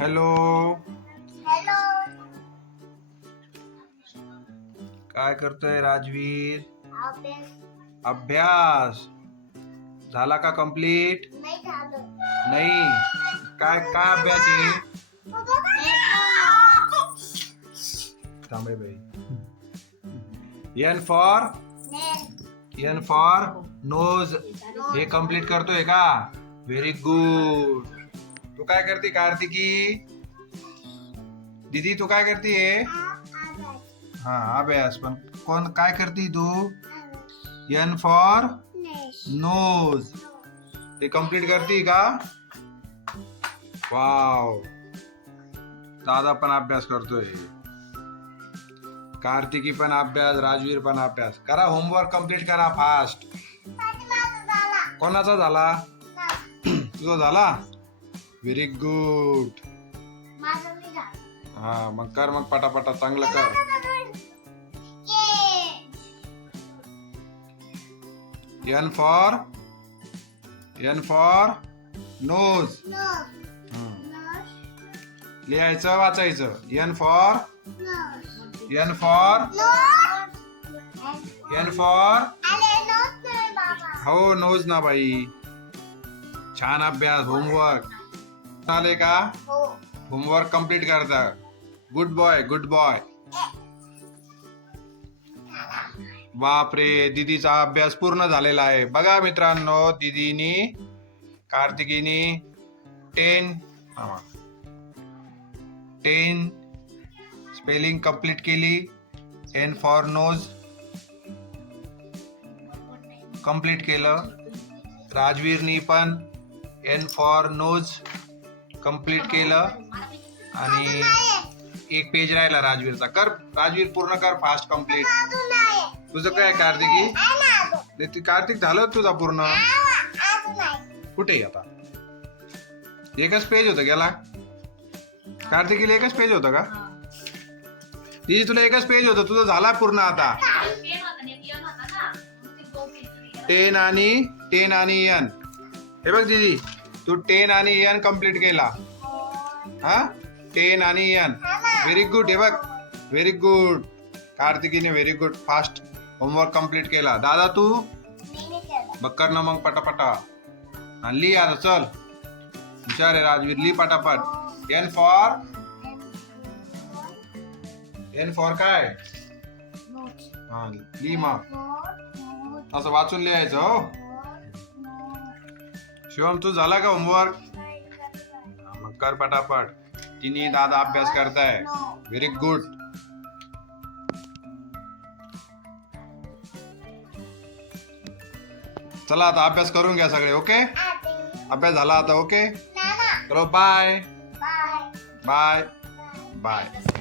Hello hello काय करतोय राजवीर? अभ्यास. झाला का कंप्लीट नाही काय काय अभ्यास आहे? थांबे बाई. N for N for nose हे कंप्लीट करतोय का? व्हेरी गुड तू काय करते कार्तिकी? दीदी तू काय करते हा? अभ्यास. पण कोण काय करते तू? एन फॉर नोज ते कंप्लीट करते का? वाव दादा पण अभ्यास करतोय. कार्तिकी पण अभ्यास राजवीर पण अभ्यास. करा होमवर्क कंप्लीट करा फास्ट कोणाचा झाला? तुझा झाला? व्हेरी गुड माझं मी झालं हा मग कर मग पटापटा चांगलं कर. N for N for nose लिहायचं वाचायचं. N for N for N for हो नोज ना बाई. छान अभ्यास होमवर्क झाले का? होमवर्क कंप्लीट करता. गुड बॉय गुड बॉय बापरे दीदीचा अभ्यास पूर्ण झालेला आहे. बघा मित्रांनो दीदीनी कार्तिकीनी टेन टेन स्पेलिंग कंप्लीट केली. एन फॉर नोज कंप्लीट केलं. राजवीरनी पण एन फॉर नोज कंप्लीट केलं. आणि एक पेज राहिला राजवीरचा. कर राजवीर पूर्ण कर फास्ट कंप्लीट तुझं काय कार्तिकी? कार्तिक झालं तुझा पूर्ण. कुठे आहे आता? एकच पेज होतं गेला. कार्तिकीला एकच पेज होतं का? ती तुला एकच पेज होतं. तुझं झाला पूर्ण आता. टेन आणि टेन आणि एन हे बघ दीदी. तू टेन आणि एन कंप्लीट केला. हा? टेन आणि एन व्हेरी गुड हे बघ. Very good कार्तिकीने very good fast homework complete केला. दादा तू? बघ कर ना मग पटापटा. हा, लिही आता चल. हुशार आहे राजवीर. लिही पटापट. एन फॉर एन फॉर काय? हा लिही मग. असं वाचून लिहायचं हो. शिवम तू झाला का होमवर्क मग कर पटापट. तिन्ही दादा अभ्यास करताय. व्हेरी गुड चला आता अभ्यास करून घ्या सगळे ओके? अभ्यास झाला आता ओके? चलो बाय बाय बाय बाय